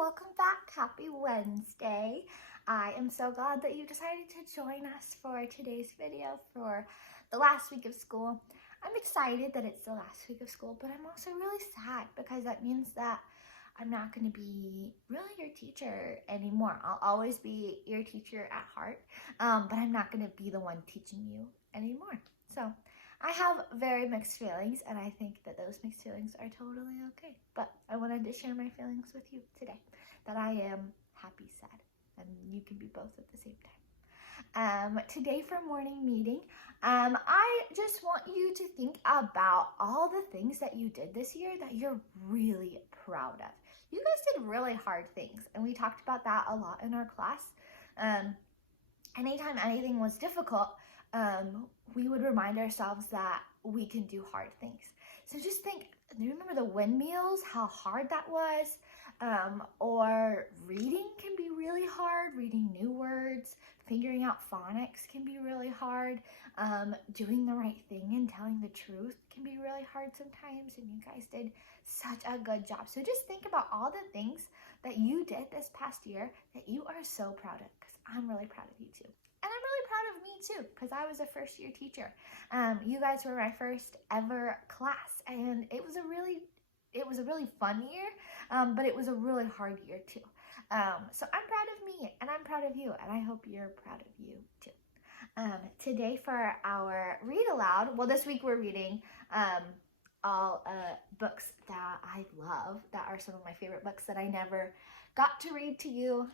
welcome back. Happy Wednesday. I am so glad that you decided to join us for today's video for the last week of school. I'm excited that it's the last week of school, but I'm also really sad because that means that I'm not going to be really your teacher anymore. I'll always be your teacher at heart, but I'm not going to be the one teaching you anymore. So I have very mixed feelings, and I think that those mixed feelings are totally okay. But I wanted to share my feelings with you today, that I am happy, sad, and you can be both at the same time. Today for morning meeting, I just want you to think about all the things that you did this year that you're really proud of. You guys did really hard things, and we talked about that a lot in our class. Anytime anything was difficult, we would remind ourselves that we can do hard things. So just think, do you remember the windmills, how hard that was? Or reading can be really hard, reading new words, figuring out phonics can be really hard. Doing the right thing and telling the truth can be really hard sometimes, and you guys did such a good job. So just think about all the things that you did this past year that you are so proud of, because I'm really proud of you too. And I'm really proud of me too, because I was a first-year teacher. You guys were my first ever class, and it was a really fun year, but it was a really hard year too. So I'm proud of me, and I'm proud of you, and I hope you're proud of you too. Today for our read aloud, well, this week we're reading all books that I love, that are some of my favorite books that I never got to read to you,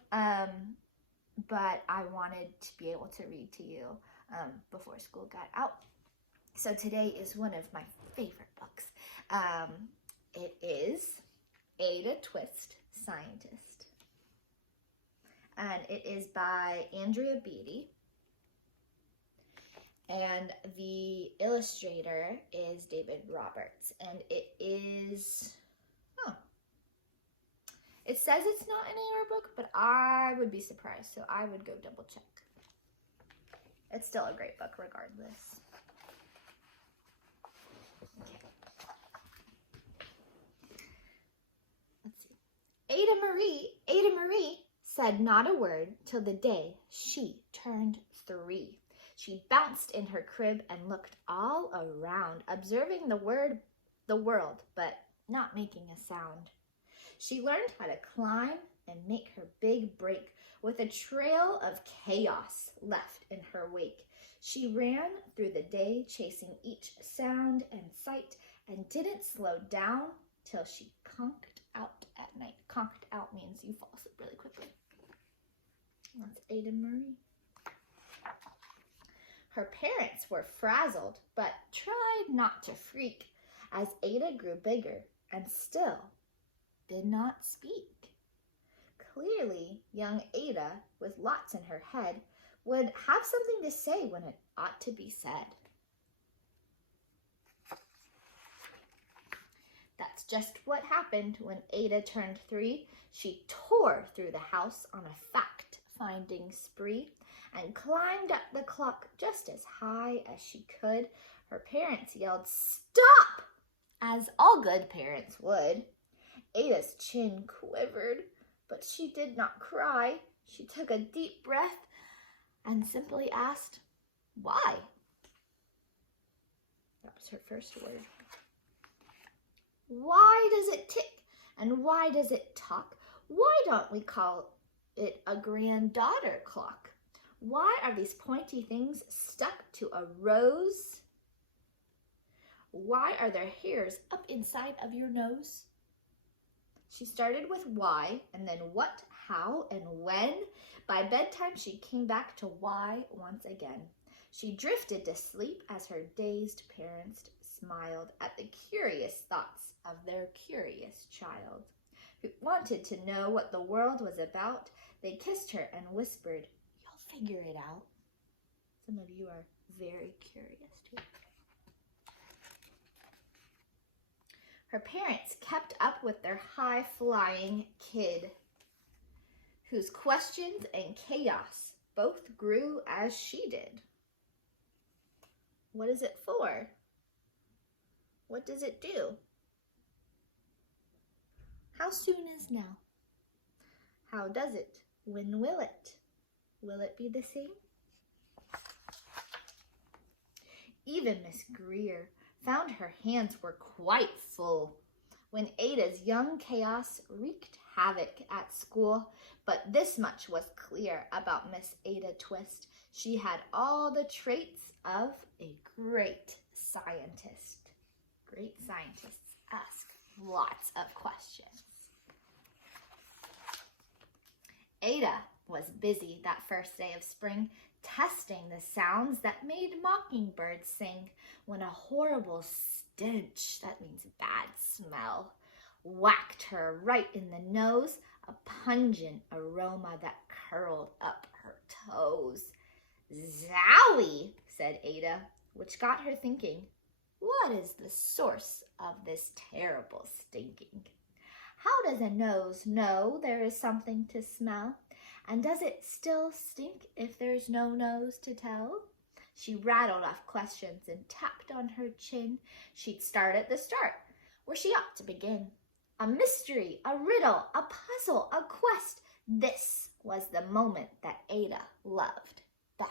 but I wanted to be able to read to you before school got out. So today is one of my favorite books. It is Ada Twist, Scientist. And it is by Andrea Beatty. And the illustrator is David Roberts. And it is, it says it's not an AR book, but I would be surprised, so I would go double check. It's still a great book regardless. Okay. Let's see. Ada Marie said not a word till the day she turned 3. She bounced in her crib and looked all around, observing the world, but not making a sound. She learned how to climb and make her big break with a trail of chaos left in her wake. She ran through the day, chasing each sound and sight, and didn't slow down till she conked out at night. Conked out means you fall asleep really quickly. That's Ada Marie. Her parents were frazzled, but tried not to freak as Ada grew bigger and still did not speak. Clearly, young Ada, with lots in her head, would have something to say when it ought to be said. That's just what happened when Ada turned 3. She tore through the house on a fact-finding spree and climbed up the clock just as high as she could. Her parents yelled, "Stop!" as all good parents would. Ada's chin quivered, but she did not cry. She took a deep breath and simply asked, "Why?" That was her first word. Why does it tick? And why does it talk? Why don't we call it a granddaughter clock? Why are these pointy things stuck to a rose? Why are there hairs up inside of your nose? She started with why, and then what, how, and when. By bedtime, she came back to why once again. She drifted to sleep as her dazed parents smiled at the curious thoughts of their curious child, who wanted to know what the world was about. They kissed her and whispered, "You'll figure it out." Some of you are very curious too. Her parents kept up with their high-flying kid, whose questions and chaos both grew as she did. What is it for? What does it do? How soon is now? How does it? When will it? Will it be the same? Even Miss Greer found her hands were quite full when Ada's young chaos wreaked havoc at school. But this much was clear about Miss Ada Twist. She had all the traits of a great scientist. Great scientists ask lots of questions. Ada was busy that first day of spring testing the sounds that made mockingbirds sing when a horrible stench, that means bad smell, whacked her right in the nose, a pungent aroma that curled up her toes. Zowie, said Ada, which got her thinking, what is the source of this terrible stinking? How does a nose know there is something to smell? And does it still stink if there's no nose to tell? She rattled off questions and tapped on her chin. She'd start at the start, where she ought to begin. A mystery, a riddle, a puzzle, a quest. This was the moment that Ada loved best.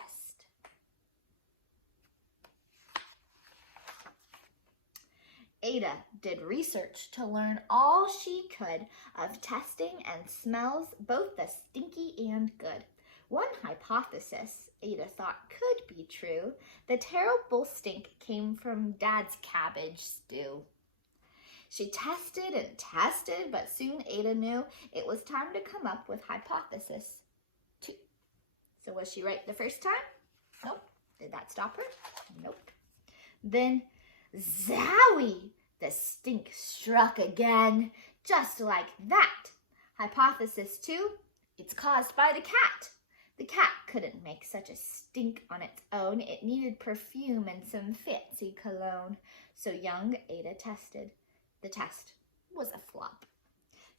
Ada did research to learn all she could of testing and smells, both the stinky and good. One hypothesis Ada thought could be true. The terrible stink came from Dad's cabbage stew. She tested and tested, but soon Ada knew it was time to come up with hypothesis 2. So was she right the first time? Nope. Did that stop her? Nope. Then zowie! The stink struck again, just like that. Hypothesis 2, it's caused by the cat. The cat couldn't make such a stink on its own. It needed perfume and some fancy cologne. So young Ada tested. The test was a flop.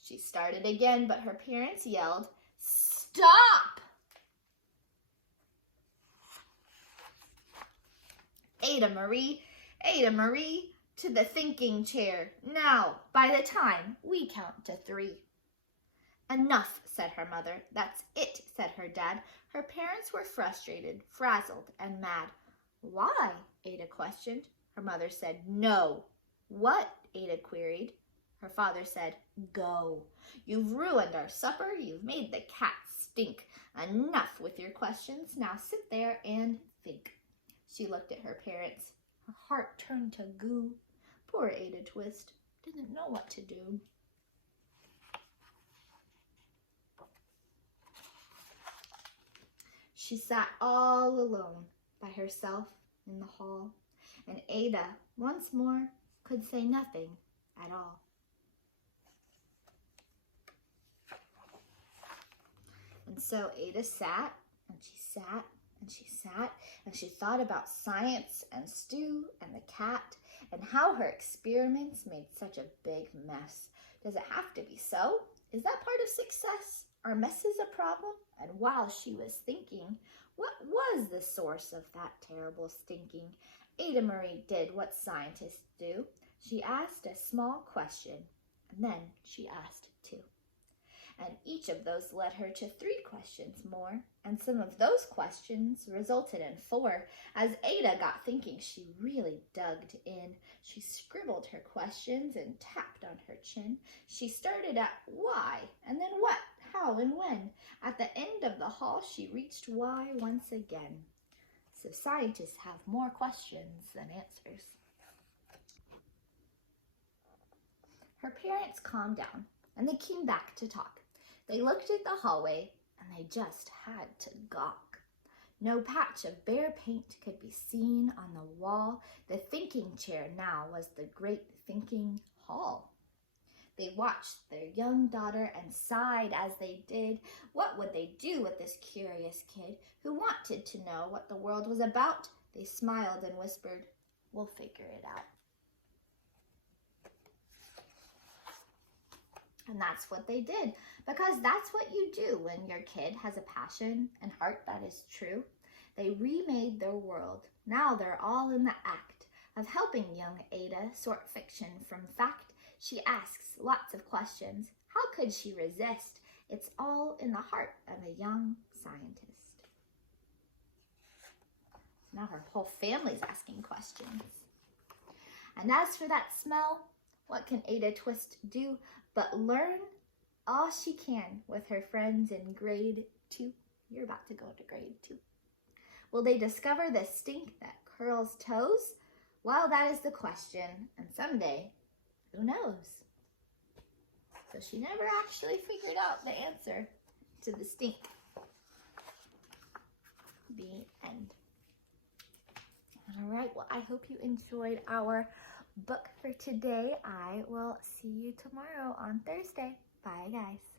She started again, but her parents yelled, "Stop!" Ada Marie, to the thinking chair. Now, by the time we count to 3. Enough, said her mother. That's it, said her dad. Her parents were frustrated, frazzled, and mad. Why? Ada questioned. Her mother said, no. What? Ada queried. Her father said, go. You've ruined our supper. You've made the cat stink. Enough with your questions. Now sit there and think. She looked at her parents. Her heart turned to goo. Poor Ada Twist didn't know what to do. She sat all alone by herself in the hall, and Ada once more could say nothing at all. And so Ada sat, and she sat, and she sat, and she thought about science and stew and the cat and how her experiments made such a big mess. Does it have to be so? Is that part of success? Are messes a problem? And while she was thinking, what was the source of that terrible stinking? Ada Marie did what scientists do. She asked a small question, and then she asked 2. And each of those led her to 3 questions more, and some of those questions resulted in 4. As Ada got thinking, she really dug in. She scribbled her questions and tapped on her chin. She started at why, and then what, how, and when. At the end of the hall, she reached why once again. So scientists have more questions than answers. Her parents calmed down, and they came back to talk. They looked at the hallway, and they just had to gawk. No patch of bare paint could be seen on the wall. The thinking chair now was the great thinking hall. They watched their young daughter and sighed as they did. What would they do with this curious kid who wanted to know what the world was about? They smiled and whispered, we'll figure it out. And that's what they did, because that's what you do when your kid has a passion and heart that is true. They remade their world. Now they're all in the act of helping young Ada sort fiction from fact. She asks lots of questions. How could she resist? It's all in the heart of a young scientist. So now her whole family's asking questions. And as for that smell, what can Ada Twist do but learn all she can with her friends in grade 2? You're about to go into grade 2. Will they discover the stink that curls toes? Well, that is the question, and someday, who knows? So she never actually figured out the answer to the stink. The end. All right, well, I hope you enjoyed our book for today. I will see you tomorrow on Thursday. Bye, guys.